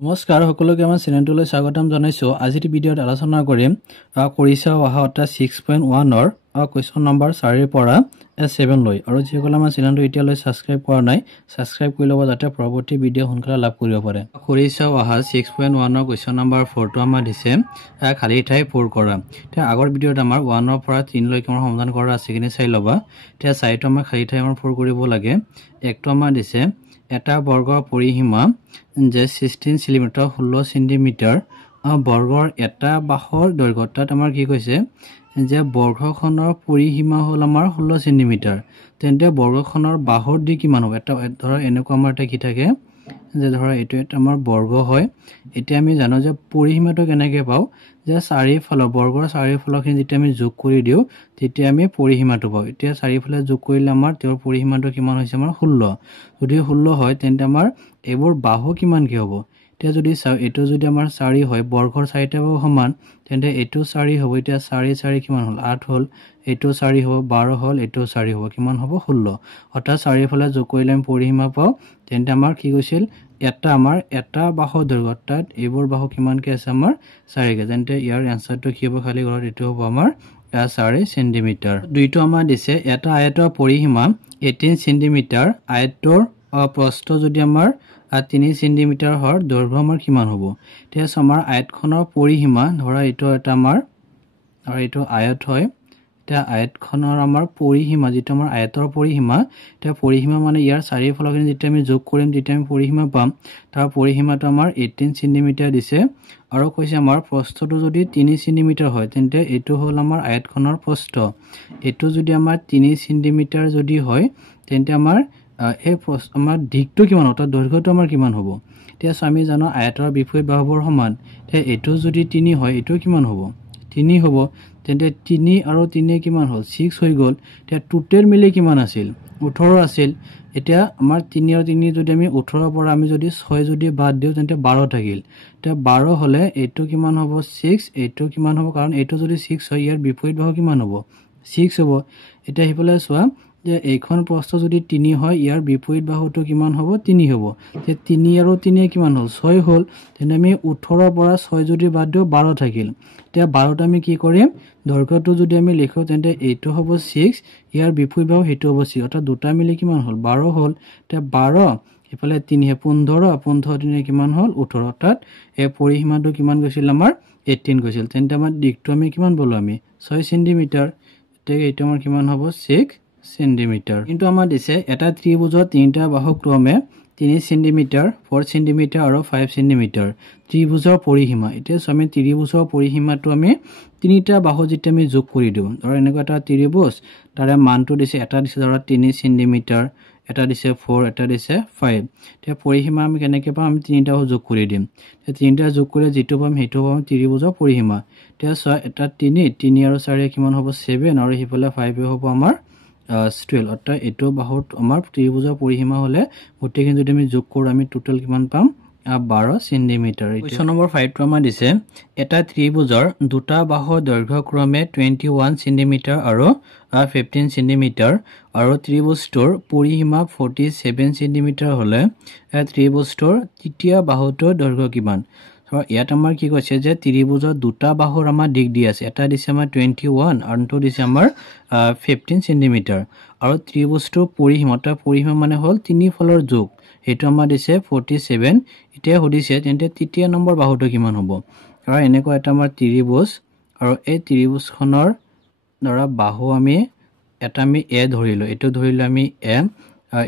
নমস্কাৰ সকলোকে আমাৰ চেনেলটোলৈ স্বাগতম জনাইছো। আজিৰ ভিডিঅ'ত আলোচনা কৰিম কৰিছা অহা 6.1 ৰ কুৱেশ্যন নম্বৰ 4 ৰ পৰা 7 লৈ। আৰু যিসকলে আমাৰ চেনেলটো এতিয়ালৈ ছাবস্ক্ৰাইব কৰা নাই ছাবস্ক্ৰাইব কৰি ল'ব যাতে পৰৱৰ্তী ভিডিঅ' সোনকালে লাভ কৰিব পাৰে। কৰিছা অহা 6.1 ৰ কুৱেশ্যন নম্বৰ 4 টো আমাৰ দিছে খালী ঠাই পূৰ কৰা। এতিয়া আগৰ ভিডিঅ'ত আমাৰ 1 ৰ পৰা 3 লৈকে আমাৰ সমাধান কৰা আছে, কিনে চাই ল'বা। এতিয়া 4টো আমাৰ খালী ঠাই আমাৰ পূৰ কৰিব লাগে। একটো আমাৰ দিছে এটা বৰ্গৰ পৰিসীমা যে 16 সেন্টিমিটাৰ 16 সেন্টিমিটাৰ বৰ্গৰ এটা বাহৰ দৈৰ্ঘ্য। তাত আমাৰ কি কৈছে যে বৰ্গখনৰ পৰিসীমা হ'ল আমাৰ 16 সেন্টিমিটাৰ, তেন্তে বৰ্গখনৰ বাহৰ দি কিমান হ'ব? এটা ধৰা এনেকুৱা আমাৰ এটা কি থাকে যে ধৰা এইটো এটা আমাৰ বৰ্গ হয়। এতিয়া আমি জানো যে পৰিসীমাটো কেনেকৈ পাওঁ, যে চাৰিফালৰ বৰ্গৰ চাৰিফালৰখিনি যেতিয়া আমি যোগ কৰি দিওঁ তেতিয়া আমি পৰিসীমাটো পাওঁ। এতিয়া চাৰিফালে যোগ কৰিলে আমাৰ তেওঁৰ পৰিসীমাটো কিমান হৈছে আমাৰ 16। যদি 16 হয় তেন্তে আমাৰ এইবোৰ বাহু কিমান কি হ'ব? এতিয়া যদি চাওঁ এইটো যদি আমাৰ 4 হয়, বৰ্গৰ 4টা বাহু সমান, তেন্তে এইটো 4 হ'ব। এতিয়া 4 4 কিমান হ'ল? 8 হ'ল। এইটো 4 হ'ব, 12 হ'ল, এইটো 4 হ'ব, কিমান হ'ব? 16। অৰ্থাৎ চাৰিওফালে যোগ কৰিলে আমি পৰিসীমা পাওঁ। তেন্তে আমাৰ কি কৈছিল, এটা বাহুৰ দৈৰ্ঘ্য, তাত এইবোৰ বাহু কিমানকৈ আছে আমাৰ 4কে, তেন্তে ইয়াৰ এনচাৰটো কি হ'ব? খালী ঘৰত এইটো হ'ব আমাৰ 4 সেন্টিমিটাৰ। দুইটো আমাৰ দিছে এটা আয়তৰ পৰিসীমা 18 সেন্টিমিটাৰ, আয়তৰ প্ৰস্থ যদি আমাৰ 3 সেন্টিমিটাৰ হয়, দৈৰ্ঘ্য আমাৰ কিমান হ'ব? এতিয়া আমাৰ আয়তখনৰ পৰিসীমা ধৰা এইটো এটা আমাৰ আৰু এইটো আয়ত হয়। এতিয়া আয়তখনৰ আমাৰ পৰিসীমা যিটো আমাৰ আয়তৰ পৰিসীমা, এতিয়া পৰিসীমা মানে ইয়াৰ চাৰিওফালৰখিনি যেতিয়া আমি যোগ কৰিম তেতিয়া আমি পৰিসীমা পাম। তাৰ পৰিসীমাটো আমাৰ 18 সেন্টিমিটাৰ দিছে আৰু কৈছে আমাৰ প্ৰস্থটো যদি 3 সেন্টিমিটাৰ হয় তেন্তে এইটো হ'ল আমাৰ আয়তখনৰ প্ৰস্থ। এইটো যদি আমাৰ 3 সেন্টিমিটাৰ যদি হয় তেন্তে আমাৰ এই আমাৰ দিশটো কিমান হ'ব? তাৰ দৈৰ্ঘ্যটো আমাৰ কিমান হ'ব? এতিয়া আমি জানো আয়তৰ বিপৰীত বাহুবোৰ সমান। এতিয়া এইটো যদি 3 হয় এইটো কিমান হ'ব? 3 হ'ব। তেন্তে 3 আৰু 3 কিমান হ'ল? 6 হৈ গ'ল। এতিয়া টোটেল মিলি কিমান আছিল? 18 আছিল। এতিয়া আমাৰ 3 আৰু 3 যদি আমি 18 পৰা আমি যদি 6 যদি বাদ দিওঁ তেন্তে 12 থাকিল। এতিয়া 12 হ'লে এইটো কিমান হ'ব? 6। এইটো কিমান হ'ব? কাৰণ এইটো যদি 6 হয় ইয়াৰ বিপৰীত বাহু কিমান হ'ব? 6 হ'ব। এতিয়া সিফালে চোৱা যে এইখন প্ৰস্থ যদি 3 হয় ইয়াৰ বিপৰীত বাহুটো কিমান হ'ব? 3 হ'ব। যে 3 আৰু 3 কিমান হ'ল? 6 হ'ল। তেন্তে আমি 18 পৰা 6 যদি বাদ দিওঁ 12 থাকিল। এতিয়া 12টো আমি কি কৰিম? দৈৰ্ঘ্যটো যদি আমি লিখোঁ তেন্তে এইটো হ'ব 6, ইয়াৰ বিপৰীত বাহু সেইটো হ'ব 6, অৰ্থাৎ দুটা মিলি কিমান হ'ল? 12 হ'ল। এতিয়া 12 ইফালে 3 15, 15 3 কিমান হ'ল? 18, অৰ্থাৎ এই পৰিসীমাটো কিমান গৈছিল আমাৰ? 18 গৈছিল। তেন্তে আমাৰ দিশটো আমি কিমান পালোঁ? আমি 6 সেন্টিমিটাৰ। এতিয়া এইটো আমাৰ কিমান হ'ব? 6 সেন্টিমিটাৰ। কিন্তু আমাৰ দিছে এটা ত্ৰিভুজৰ 3টা বাহু ক্ৰমে 3 সেন্টিমিটাৰ, 4 সেন্টিমিটাৰ আৰু 5 সেন্টিমিটাৰ ত্ৰিভুজৰ পৰিসীমা। এতিয়া আমি ত্ৰিভুজৰ পৰিসীমাটো আমি 3টা বাহু যেতিয়া আমি যোগ কৰি দিওঁ, ধৰা এনেকুৱা এটা ত্ৰিভুজ, তাৰে মানটো দিছে এটা দিছে ধৰা 3 সেন্টিমিটাৰ, এটা দিছে 4, এটা দিছে 5। এতিয়া পৰিসীমা আমি কেনেকৈ পাম? আমি 3টা বাহু যোগ কৰি দিম। এতিয়া 3টা যোগ কৰিলে যিটো পাম সেইটো পাম ত্ৰিভুজৰ পৰিসীমা। এতিয়া চোৱা এটা 3 আৰু 4 কিমান হ'ব? 7 আৰু সিফালে 5 হ'ব আমাৰ 12, অৰ্থাৎ এইটো বাহুত আমাৰ ত্ৰিভুজৰ পৰিসীমা হ'লে গোটেইখিনি যদি আমি যোগ কৰোঁ আমি টোটেল কিমান পাম? 12 সেন্টিমিটাৰ। কুৱেশ্যন নম্বৰ 5টো আমাৰ দিছে এটা ত্ৰিভুজৰ দুটা বাহুৰ দৈৰ্ঘ্য ক্ৰমে 21 সেন্টিমিটাৰ আৰু 15 সেন্টিমিটাৰ আৰু ত্ৰিভুজটোৰ পৰিসীমা 47 সেন্টিমিটাৰ হ'লে ত্ৰিভুজটোৰ তৃতীয় বাহুটোৰ দৈৰ্ঘ্য কিমান? ইয়াত আমাৰ কি কৈছে যে ত্ৰিভুজৰ দুটা বাহুৰ আমাৰ দিশ দি আছে, এটা দিছে আমাৰ 21 আৰু আনটো দিছে আমাৰ 15 সেন্টিমিটাৰ আৰু ত্ৰিভুজটোৰ পৰিসীমা, তাৰ পৰিসীমা মানে হ'ল তিনিফালৰ যোগ, সেইটো আমাৰ দিছে 47। এতিয়া সুধিছে তেন্তে তৃতীয় নম্বৰ বাহুটো কিমান হ'ব? আৰু এনেকুৱা এটা আমাৰ ত্ৰিভুজ আৰু এই ত্ৰিভুজখনৰ ধৰা বাহু আমি এটা আমি এ ধৰিলোঁ, এইটো ধৰিলোঁ আমি এ,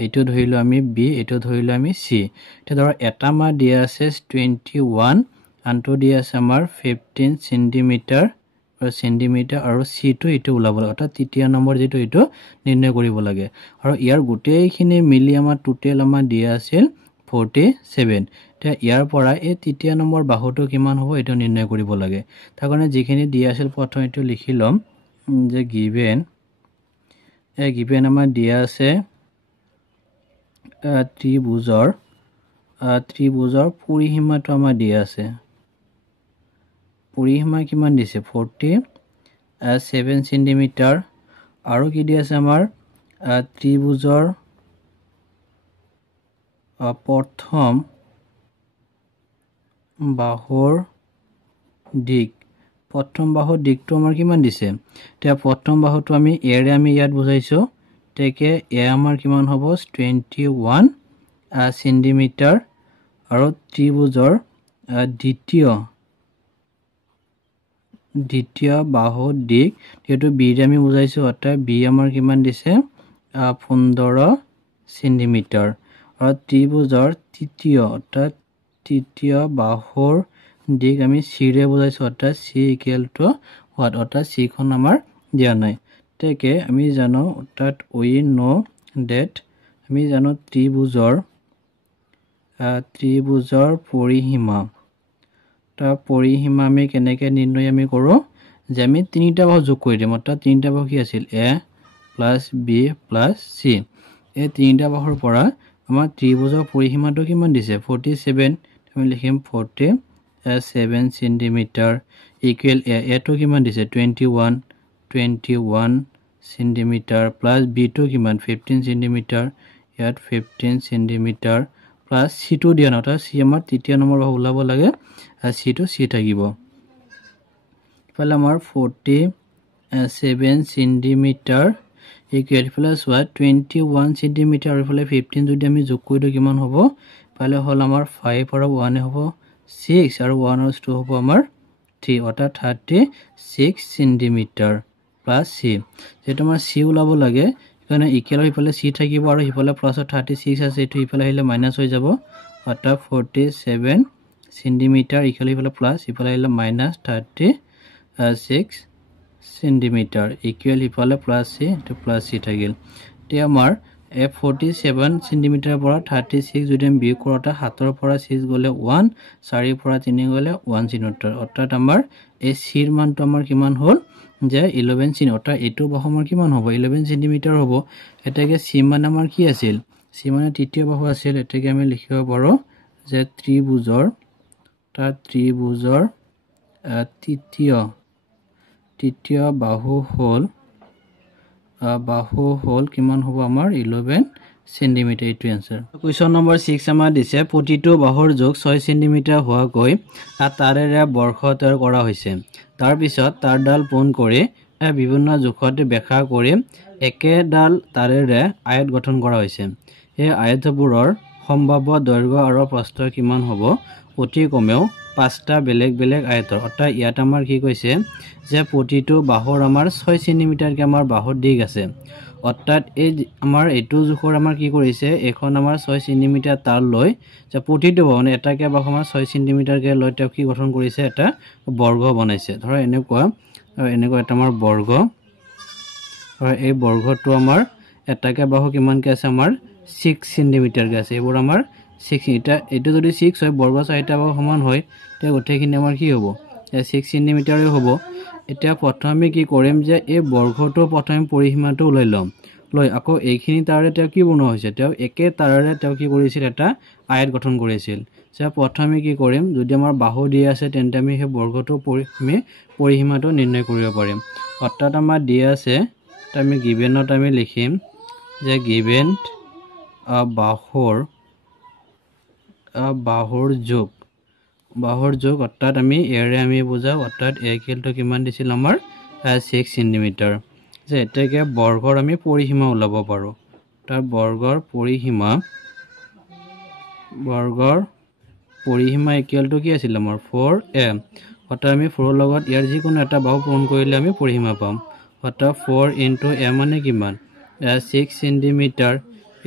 এইটো ধৰিলোঁ আমি বি, এইটো ধৰিলোঁ আমি চি। এতিয়া ধৰা এটা আমাৰ দিয়া আছে 21, আনটো দিয়া আছে আমাৰ 15 সেন্টিমিটাৰ আৰু চিটো এইটো ওলাব লাগে, অৰ্থাৎ তৃতীয় নম্বৰ যিটো এইটো নিৰ্ণয় কৰিব লাগে। আৰু ইয়াৰ গোটেইখিনি মিলি আমাৰ টোটেল আমাৰ দিয়া আছিল 47। এতিয়া ইয়াৰ পৰা এই তৃতীয় নম্বৰ বাহুটো কিমান হ'ব এইটো নিৰ্ণয় কৰিব লাগে। তাৰ কাৰণে যিখিনি দিয়া আছিল প্ৰথম এইটো লিখি ল'ম যে গিভেন আমাৰ দিয়া আছে ত্ৰিভুজৰ পৰিসীমাটো আমাৰ দিয়া আছে। পৰিসীমা কিমান দিছে? 47 সেন্টিমিটাৰ আৰু কি দিয়া আছে আমাৰ ত্ৰিভুজৰ প্ৰথম বাহুৰ দিক প্ৰথম বাহুৰ দিকটো আমাৰ কিমান দিছে এতিয়া প্ৰথম বাহুটো আমি এৰে আমি ইয়াত বুজাইছো তেকে এ আমাৰ কিমান হ'ব 21 সেন্টিমিটাৰ আৰু ত্ৰিভুজৰ দ্বিতীয় বাহুৰ দিক যেটো বি ৰে আমি বুজাইছো অৰ্থাৎ বি আমাৰ কিমান দিছে 15 সেন্টিমিটাৰ আৰু ত্ৰিভুজৰ তৃতীয় বাহুৰ দিক আমি সি ৰে বুজাইছো অৰ্থাৎ সি ইকুৱেল টু হোৱাট অৰ্থাৎ সি খন আমাৰ দিয়া নাই তেকে আমি জানো অৰ্থাৎ উই নো ডেট আমি জানো ত্ৰিভুজৰ পৰিসীমা তাৰ পৰিসীমা আমি কেনেকৈ নিৰ্ণয় আমি কৰো যে আমি তিনিটা বাহু যোগ কৰি দিম অৰ্থাৎ তিনিটা বাহু কি আছিল a + b + c এই তিনিটা বাহুৰ পৰা আমাৰ ত্ৰিভুজৰ পৰিসীমাটো কিমান দিছে 47 আমি লিখিম 47 সেন্টিমিটাৰ ইকুৱেল a টো কিমান দিছে 21 সেন্টিমিটাৰ প্লাস b টো কিমান 15 সেন্টিমিটাৰ ইয়াত 15 সেন্টিমিটাৰ প্লাস c টো দিয়া না অৰ্থাৎ c আমাৰ তৃতীয় নম্বৰ বাহু ওলাব লাগে আৰু c টো c থাকিব ইফালে আমাৰ 47 সেন্টিমিটাৰ ইকুৱেল প্লাস 21 সেন্টিমিটাৰ আৰু ইফালে 15 যদি আমি যোগ কৰি দিও কিমান হ'ব ইফালে হল আমাৰ 5 আৰু 1 হ'ব 6 আৰু 1 আৰু 2 হ'ব আমাৰ 3 অৰ্থাৎ 36 সেন্টিমিটাৰ প্লাস c যেটো আমাৰ c ওলাব লাগে কাৰণে ইকুৱেলৰ ইফালে c থাকিব আৰু ইফালে প্লাস 36 আছে এটো ইফালে আহিলে মাইনাস হৈ যাব অৰ্থাৎ 47 সেন্টিমিটাৰ ইফালে প্লাস ইফালে আহিলে মাইনাস 36 সেন্টিমিটাৰ ইকুৱেল ইফালে plus c to plus c থাকিল তে আমাৰ 47 সেন্টিমিটাৰ পৰা 36 যদি আমি বিয়োগ কৰোঁ 7 পৰা 6 গলে 1 4 পৰা 3 গলে 1 সেন্টিমিটাৰ অৰ্থাৎ আমাৰ এই c ৰ মানটো আমাৰ কিমান হ'ল যে 11 সেন্টি অৰ্থাৎ এটো বাহু আমাৰ কিমান হ'ব 11 সেন্টিমিটাৰ হ'ব এটাকে c মান আমাৰ কি আছিল c মানে তৃতীয় বাহু আছিল এটাকে আমি লিখিব পাৰো যে ত্ৰিভুজৰ তৃতীয় বাহু হল কিমান হ'ব আমাৰ 11 সেন্টিমিটাৰ এটো आंसर কোৱেশ্চন নম্বৰ 6 আমাৰ দিছে প্ৰতিটো বাহুৰ যোগ 6 সেন্টিমিটাৰ হোৱাকৈ তাৰেৰে বৰ্গ তৈয়াৰ কৰা হৈছে তাৰ পিছত তাৰডাল পোন কৰি বিভিন্ন জোখত ব্যাখ্যা কৰি একেডাল তাৰেৰে আয়ত গঠন কৰা হৈছে এই আয়তবোৰৰ সম্ভাব্য দৈৰ্ঘ্য আৰু প্ৰস্থ কিমান হ'ব অতি কমেও 5টা বেলেগ বেলেগ আয়তৰ অৰ্থাৎ ইয়াত আমাৰ কি কৈছে যে প্ৰতিটো বাহুৰ আমাৰ 6 সেন্টিমিটাৰ কে আমাৰ বাহুৰ দিক আছে অৰ্থাৎ এই আমাৰ এটো জোখৰ আমাৰ কি কৰিছে এখন আমাৰ 6 সেন্টিমিটাৰ তাৰ লৈ যে প্ৰতিটো মানে এটাকে বাহু আমাৰ 6 সেন্টিমিটাৰ কে লৈ তেওঁ কি গঠন কৰিছে এটা বৰ্গ বনাইছে ধৰা এনেকুৱা এটা আমাৰ বৰ্গ আৰু এই বৰ্গটো আমাৰ এটাকে বাহু কিমান কে আছে আমাৰ 6 সেন্টিমিটাৰ কে আছে এবোৰ আমাৰ 6 এটা এটো যদি 6 হয় বৰ্গ চাৰিটা বাহু সমান হয় তে গোটেইখিনি আমাৰ কি হ'ব 6 সেন্টিমিটাৰই হ'ব এতিয়া প্ৰথমে কি কৰিম যে এই বৰ্গটো প্ৰথমে পৰিসীমাটো উলাই লম লৈ আকৌ এইখিনি তাৰে তেওঁ কি বনোৱা হৈছে তেওঁ একে তাৰেৰে তেওঁ কি কৰিছিল এটা আয়ত গঠন কৰিছিল যে প্ৰথমে কি কৰিম যদি আমাৰ বাহু দিয়া আছে তেন্তে আমি সেই বৰ্গটো পৰিসীমাটো নিৰ্ণয় কৰিব পাৰিম অৰ্থাৎ আমাৰ দিয়া আছে তা আমি গিভেনত আমি লিখিম যে গিভেন বাহুৰ যোগ অৰ্থাৎ আমি এৰে আমি বুজাও অৰ্থাৎ a কিলটো কিমান দিছিল আমাৰ 6 সেন্টিমিটাৰ যে এটাকে বৰ্গৰ আমি পৰিসীমা উলাব পাৰো তাৰ বৰ্গৰ পৰিসীমা ইকুৱেলটো কি আছিল আমাৰ 4a অৰ্থাৎ আমি 4 ৰ লগত ইয়াৰ যিকোনো এটা বাহু পূৰণ কৰিলে আমি পৰিসীমা পাম অৰ্থাৎ 4 * a মানে কিমান 6 সেন্টিমিটাৰ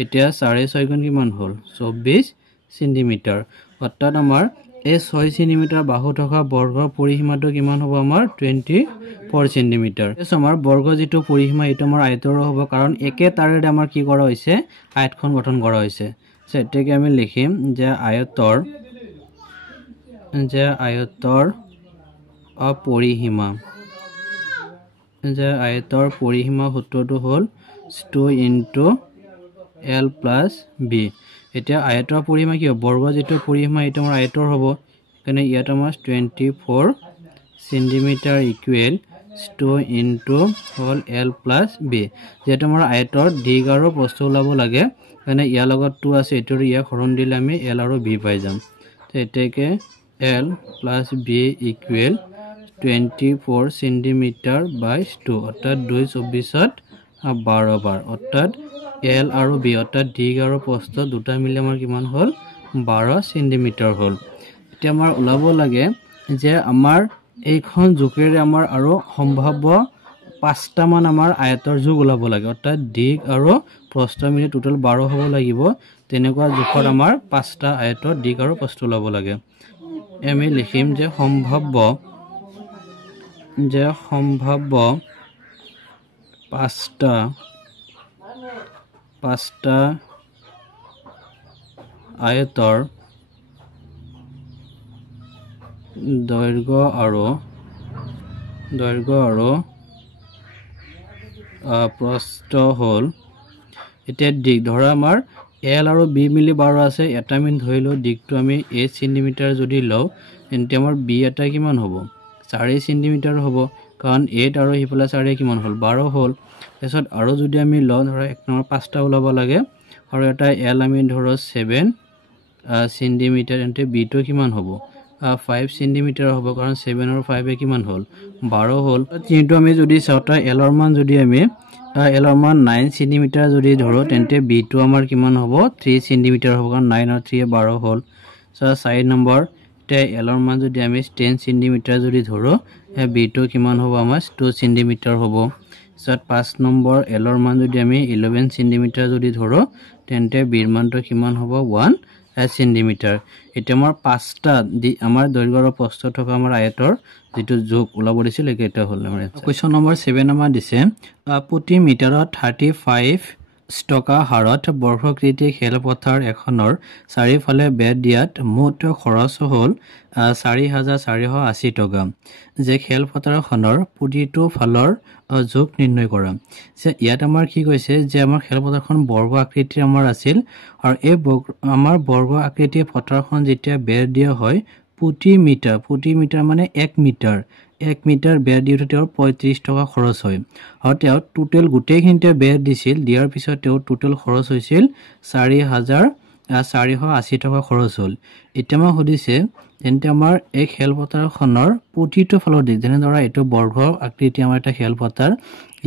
এতিয়া 6.5 গুণ কিমান হ'ল 24 সেন্টিমিটাৰ অৰ্থাৎ আমাৰ এই 6 সেন্টিমিটাৰ বাহু থকা বৰ্গৰ পৰিসীমাটো কিমান হ'ব আমাৰ 24 সেন্টিমিটাৰ এছ আমাৰ বৰ্গ যেটো পৰিসীমা এটো আমাৰ আয়তৰ হ'ব কাৰণ একে তাৰেৰে আমাৰ কি কৰা হৈছে আয়তখন গঠন কৰা হৈছে সেটাকে আমি লিখিম যে আয়তৰ পৰিসীমা সূত্ৰটো হ'ল 2 * l + b এতিয়া আয়তৰ পৰিসীমা কি হ'ব বৰ্গ যেটো পৰিসীমা এটো আমাৰ আয়তৰ হ'ব কাৰণে ইয়াত আমাৰ 24 সেন্টিমিটাৰ ইকুৱেল 2 * l + b যেটো আমাৰ আয়তৰ দিক আৰু প্ৰস্থ ওলাব লাগে কাৰণে ইয়াৰ লগত 2 আছে এটোৰ ইয়াক হৰণ দিলে আমি l আৰু b পাই যাম তে এটাকে L plus B equal 24 centimeter by 2 অর্থাৎ 2 24 12 বার অর্থাৎ L আৰু B অৰ্থাৎ দিগ আৰু প্ৰস্থ দুটা মিলি আমাৰ কিমান হ'ল 12 সেন্টিমিটাৰ হ'ল এতিয়া আমাৰ ওলাব লাগে যে আমাৰ এইখন জোখেৰে আমাৰ আৰু সম্ভাব্য 5টা মান আমাৰ আয়তৰ জোখ ওলাব লাগে অৰ্থাৎ দিগ আৰু প্ৰস্থ মিলি টোটাল 12 হ'ব লাগিব তেনেকুৱা জোখৰ আমাৰ 5টা আয়তৰ দিগ আৰু প্ৰস্থ ওলাব লাগে আমি লিখিম যে সম্ভাব্য 5টা আয়তৰ দৈৰ্ঘ্য আৰু প্ৰস্থ হ'ল এতিয়া দিগ ধৰা আমাৰ L আৰু B মিলি 12 আছে এটা আমি ধৰি লও দিগটো আমি 8 সেন্টিমিটাৰ যদি লও তেন্তে আমাৰ B এটা কিমান হ'ব 4 সেন্টিমিটাৰ হ'ব কাৰণ 8 আৰু হিফালে 4 কিমান হ'ল 12 হ'ল তাৰছত আৰু যদি আমি লও ধৰা এক নম্বৰ 5টা ওলাব লাগে আৰু এটা L আমি ধৰো 7 সেন্টিমিটাৰ তেন্তে B টো কিমান হ'ব 5 সেন্টিমিটাৰ হ'ব কাৰণ 7 আৰু 5 এ কিমান হ'ল 12 হ'ল কিন্তু আমি যদি চাওটা L ৰ মান যদি আমি L ৰ মান 9 সেন্টিমিটাৰ যদি ধৰো তেন্তে B টো আমাৰ কিমান হ'ব 3 সেন্টিমিটাৰ হ'ব কাৰণ 9 আৰু 3 এ 12 হ'ল সো 4 নম্বৰ তে L ৰ মান যদি আমি 10 সেন্টিমিটাৰ যদি ধৰো B টো কিমান হ'ব আমাৰ 2 সেন্টিমিটাৰ হ'ব সো 5 নম্বৰ L ৰ মান যদি আমি 11 সেন্টিমিটাৰ যদি ধৰো তেন্তে B ৰ মানটো কিমান হ'ব 1 সেন্টিমিটাৰ এটা আমাৰ 5টা আমাৰ দৈৰ্ঘ্য আৰু প্ৰস্থ থকা আমাৰ আয়তৰ যেটো যোগ ওলাব দিছিল এটা হ'ল আমাৰ কোৱেশ্চন নম্বৰ 7 আমাৰ দিছে প্ৰতি মিটাৰত 35 টকা হাৰত বৰ্গকৃতি খেলপথাৰ এখনৰ চাৰিফালে বেৰ দিয়াত মুঠ খৰচ হ'ল 4480 টকা যে খেলপথাৰখনৰ প্ৰতিটো ফালৰ যোগ নিৰ্ণয় কৰা যে ইয়াত আমাৰ কি কৈছে যে আমাৰ খেলপথাৰখন বৰ্গ আকৃতিৰ আমাৰ আছিল আৰু এই আমাৰ বৰ্গ আকৃতিৰ পথাৰখন যেতিয়া বেৰ দিয়া হয় প্ৰতি মিটাৰ মানে 1 মিটাৰ বেৰ দিওঁতে তেওঁৰ 35 টকা খৰচ হয় আৰু তেওঁ টোটেল গোটেইখিনিতে বেৰ দিছিল দিয়াৰ পিছত তেওঁ টোটেল খৰচ হৈছিল 4480 টকা খৰচ হ'ল এতিয়া মই সুধিছে তেন্তে আমাৰ এই খেলপথাৰখনৰ প্ৰতিটো ফালৰ দিক যেনে ধৰা এইটো বৰ্গ আকৃতি আমাৰ এটা খেলপথাৰ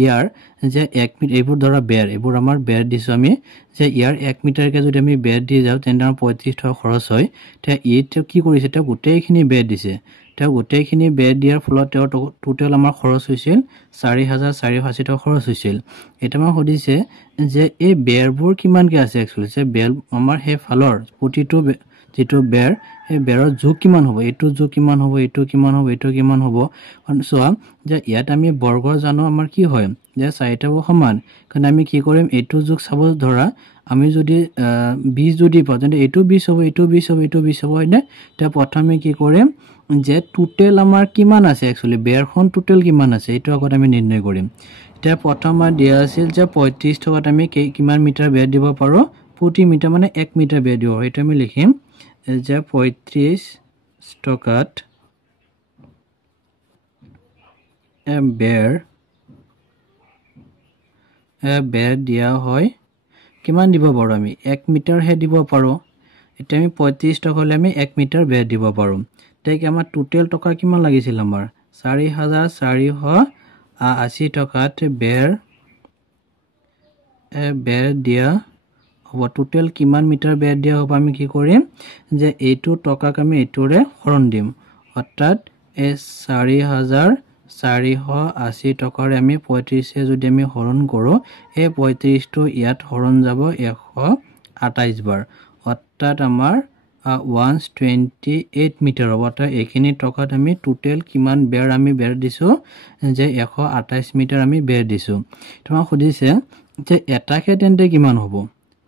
ইয়াৰ যে 1 মিটাৰ এইবোৰ ধৰা বেৰ এইবোৰ আমাৰ বেৰ দিছো আমি যে ইয়াৰ 1 মিটাৰকে যদি আমি বেৰ দি যাও তেন্তে আমাৰ 35 টকা খৰচ হয় তে ইটো কি কৰিছে তে গোটেইখিনি বেৰ দিছে তে গোটেইখিনি বেৰ দিয়াৰ ফলত তেওঁ টোটেল আমাৰ খৰচ হৈছিল 4480 টকা খৰচ হৈছিল এটা মই সুধিছে যে এই বেৰবোৰ কিমানকে আছে একচুয়ালি যে বেৰ আমাৰ হে ফালৰ প্ৰতিটো যেটো বেৰ এই বেৰৰ যোগ কিমান হ'ব এটো যোগ কিমান হ'ব এটো কিমান হ'ব এটো কিমান হ'ব অনসোৱা যে ইয়াত আমি বৰ্গ জানো আমাৰ কি হয় যে চাৰিটা সমান কাৰণ আমি কি কৰিম এটো যোগ চাব ধৰা আমি যদি 20 যদি পাও তেন্তে এটো 20 হ'ব এটো 20 হ'ব এটো 20 হ'ব হয়নে তে প্ৰথমে কি কৰিম যে টোটেল আমাৰ কিমান আছে একচুয়ালি বেৰখন টোটেল কিমান আছে এটো আগত আমি নিৰ্ণয় কৰিম তে প্ৰথমে দিয়া আছিল যে 35 টকাত আমি কিমান মিটাৰ বেৰ দিব পাৰো প্ৰতি মিটাৰ মানে 1 মিটাৰ বেৰ দিব এটা আমি লিখিম যে 35 টকাত বেৰ দিয়া হয় কিমান দিব পাৰো আমি 1 মিটাৰ হে দিব পাৰো এটা আমি 35 টকা হলে আমি 1 মিটাৰ বেৰ দিব পাৰো তেকে আমাৰ টোটেল টকা কিমান লাগিছিল আমাৰ 4480 টকাত বেৰ দিয়া হ'ব টোটেল কিমান মিটাৰ বেৰ দিয়া হ'ব আমি কি কৰিম যে এইটো টকাক আমি এটোৰে হৰণ দিম অৰ্থাৎ এই 4480 টকাৰে আমি 35 এ যদি আমি হৰণ কৰো এই 35 টো ইয়াত হৰণ যাব 128 বাৰ অৰ্থাৎ আমাৰ 128 মিটাৰ হ'ব অৰ্থাৎ এইখিনি টকাত আমি টোটেল কিমান বেৰ আমি বেৰ দিছো যে 128 মিটাৰ আমি বেৰ দিছো তোমাক সুধিছে যে এটাকে তেন্তে কিমান হ'ব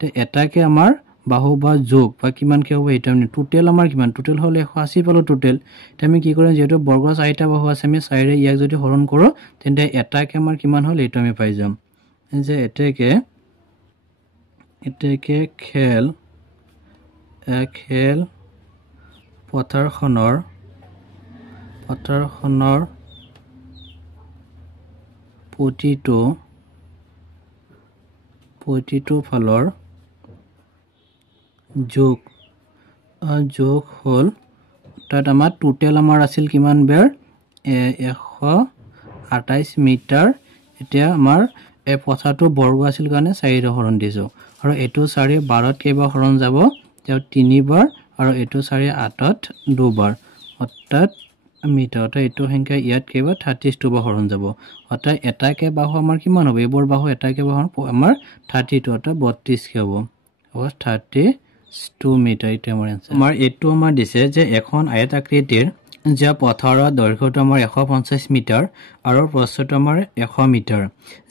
তে এটাকে আমাৰ বাহু বা যোগ বা কিমান কে হ'ব এটা আমি টোটেল আমাৰ কিমান টোটেল হল 180 পালো টোটেল তে আমি কি কৰিম যেটো বৰ্গ চাৰিটা বাহু আছে আমি চাৰিৰে ইয়াক যদি হৰণ কৰো তেন্তে এটাকে আমাৰ কিমান হল এটা আমি পাই যাম যে এটাকে খেল পথাৰখনৰ প্ৰতিটো ফালৰ যোগ হল অৰ্থাৎ আমাৰ টোটেল আমাৰ আছিল কিমান বেৰ 128 মিটাৰ এতিয়া আমাৰ এই পথাৰটো বৰ্গ আছিল কাৰণে 4 হৰণ দিছো আৰু এটো 4 12ত কেইবা হৰণ যাব তেও 3 বাৰ আৰু এটো 4 8ত 2 বাৰ অৰ্থাৎ মিটাৰতে এটো সংখ্যা ইয়াত কেইবা 32 বাৰ হৰণ যাব অৰ্থাৎ এটাকে বাহু আমাৰ কিমান হ'ব এবৰ বাহু এটাকে বাহু আমাৰ 32 অৰ্থাৎ 32 কে হ'ব 32 মিটাৰ এটা আমাৰ এটো আমাৰ দিছে যে এখন আয়তাকৃতিৰ যে পথাৰৰ দৈৰ্ঘ্যটো আমাৰ 150 মিটাৰ আৰু প্ৰস্থটো আমাৰ 100 মিটাৰ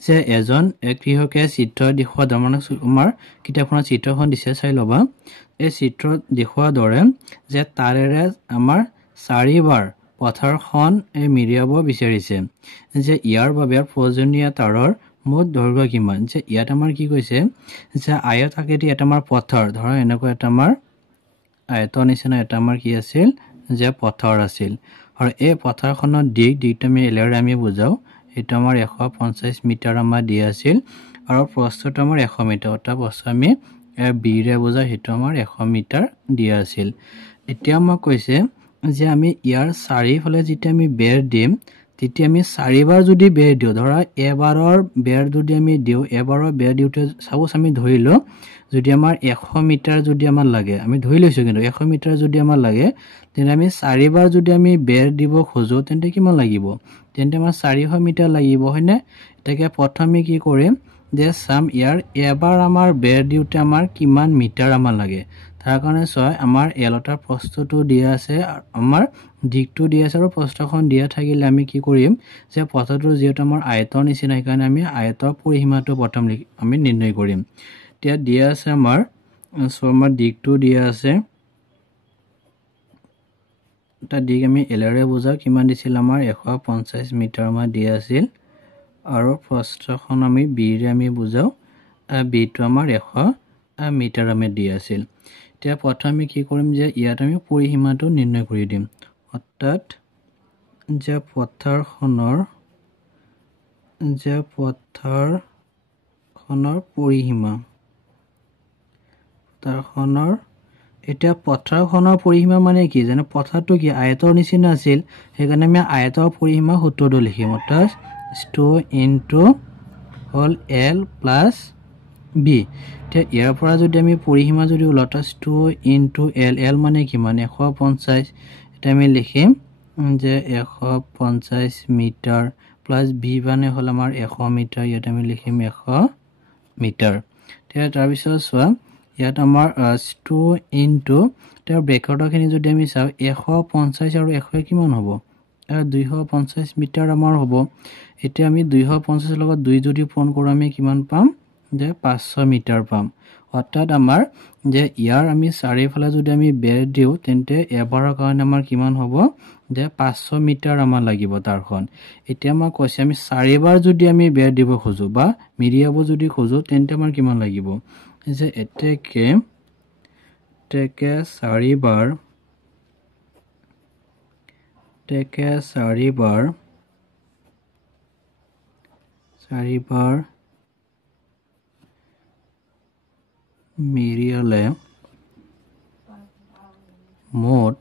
যে এজন কৃষকে চিত্ৰ দেখুৱা ধৰণৰ আমাৰ কিতাপখনত চিত্ৰখন দিছে চাই লবা এই চিত্ৰ দেখুৱা দৰে যে তাৰেৰে আমাৰ 4 বাৰ পথাৰখন মিৰিয়াব বিচাৰিছে যে ইয়াৰ বাবে প্ৰয়োজনীয় তাৰৰ মুঠ দৈৰ্ঘ্য কিমান যে ইয়াত আমাৰ কি কৈছে যে আয়তাকৃতি এটা আমাৰ পথাৰ ধৰা এনেকুৱা এটা আমাৰ আয়তৰ নিচিনা এটা আমাৰ কি আছিল যে পথাৰ আছিল আৰু এই পথাৰখনৰ দিকটো আমি এলেৰে আমি বুজাও এটা আমাৰ 150 মিটাৰ আমাৰ দিয়া আছিল আৰু প্ৰস্থটো আমাৰ 100 মিটাৰ অৰ্থাৎ প্ৰস্থ আমি বিৰে বুজা হেতু আমাৰ 100 মিটাৰ দিয়া আছিল এতিয়া আমাক কৈছে যে আমি ইয়াৰ চাৰিফালে যেতিয়া আমি বেৰ দিম তেতিয়া আমি 4 বাৰ যদি বেৰ দিও ধৰা এবাৰৰ বেৰ যদি আমি দিও এবাৰৰ বেৰ দিওতে সাপোজ আমি ধৰিলো যদি আমাৰ 100 মিটাৰ যদি আমাৰ লাগে আমি ধৰি লৈছো কিন্তু 100 মিটাৰ যদি আমাৰ লাগে তেনে আমি 4 বাৰ যদি আমি বেৰ দিব খোজো তেন্তে কিমান লাগিব তেন্তে আমাৰ 400 মিটাৰ লাগিব হয়নে এটাকে প্ৰথমে কি কৰিম যে সাম ইয়াৰ এবাৰ আমাৰ বেৰ দিওতে আমাৰ কিমান মিটাৰ আমাৰ লাগে তাৰ কাৰণে ছয় আমাৰ এলটাৰ প্ৰস্থটো দিয়া আছে আমাৰ দিকটো দিয়া আছে আৰু প্ৰস্থখন দিয়া থাকিলে আমি কি কৰিম যে পথটো যেটো আমাৰ আয়তৰ নিচিনা কাৰণে আমি আয়তৰ পৰিসীমাটো প্ৰথম আমি নিৰ্ণয় কৰিম এতিয়া দিয়া আছে আমাৰ আমাৰ দিকটো দিয়া আছে এটা দিক আমি এলৰে বুজাও কিমান দিছিল আমাৰ 150 মিটাৰ আমাৰ দিয়া আছিল আৰু প্ৰস্থখন আমি বিৰে আমি বুজাও বিটো আমাৰ 100 মিটাৰ আমি দিয়া আছিল এতিয়া প্ৰথমে কি কৰিম যে ইয়াত আমি পৰিসীমাটো নিৰ্ণয় কৰি দিম অৰ্থাৎ যে পথাৰখনৰ পৰিসীমা পথাৰখনৰ এতিয়া পথাৰখনৰ পৰিসীমা মানে কি জানো পথাৰটো কি আয়তৰ নিচিনা আছিল সেইকাৰণে আমি আয়তৰ পৰিসীমা সূত্ৰটো লিখিম অৰ্থাৎ 2 ইনটু হল l প্লাস b এতিয়া ইয়াৰ পৰা যদি আমি পৰিসীমা যদি উলটা 2 ইনটু l মানে কিমান 150 এটা আমি লিখিম যে 150 মিটাৰ প্লাস b মানে হল আমাৰ 100 মিটাৰ ইয়াত আমি লিখিম 100 মিটাৰ তেতিয়া তাৰ পিছত চোৱা ইয়াত আমাৰ 2 ইনটু তাৰ ব্ৰেকেটৰখিনি যদি আমি চাও 150 আৰু 100 কিমান হ'ব 250 মিটাৰ আমাৰ হ'ব এতিয়া আমি 250 লগত 2 যদি পূৰণ কৰো আমি কিমান পাম যে 500 মিটাৰ পাম অৰ্থাৎ আমাৰ যে ইয়াৰ আমি চাৰিফালে যদি আমি বেৰ দিও তেন্তে এবাৰৰ কাৰণে আমাৰ কিমান হ'ব যে 500 মিটাৰ আমাৰ লাগিব তাৰখন এতিয়া আমাৰ কৈছে আমি 4 বাৰ যদি আমি বেৰ দিব খোজো বা মিৰিয়াব যদি খোজো তেন্তে আমাৰ কিমান লাগিব যে এতেকে 4 বাৰ মিৰিয়ালে মোট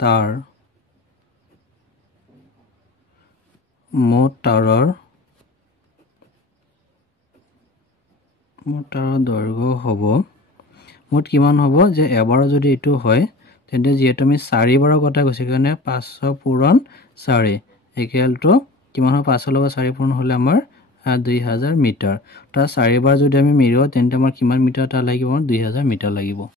তাৰৰ দৈৰ্ঘ্য হ'ব মোট কিমান হ'ব যে এবাৰ যদি এটো হয় তেন্তে যেটো আমি 4 বাৰৰ কথা কৈছে কাৰণে 500 পূৰণ 4 ইকুৱেলটো কিমান হ'ব 500 লগত 4 পূৰণ হ'লে আমাৰ 2000 মিটাৰ তাৰ 4 বাৰ যদি আমি মিৰিও তেন্তে আমাৰ কিমান মিটাৰ তা লাগিব 2000 মিটাৰ লাগিব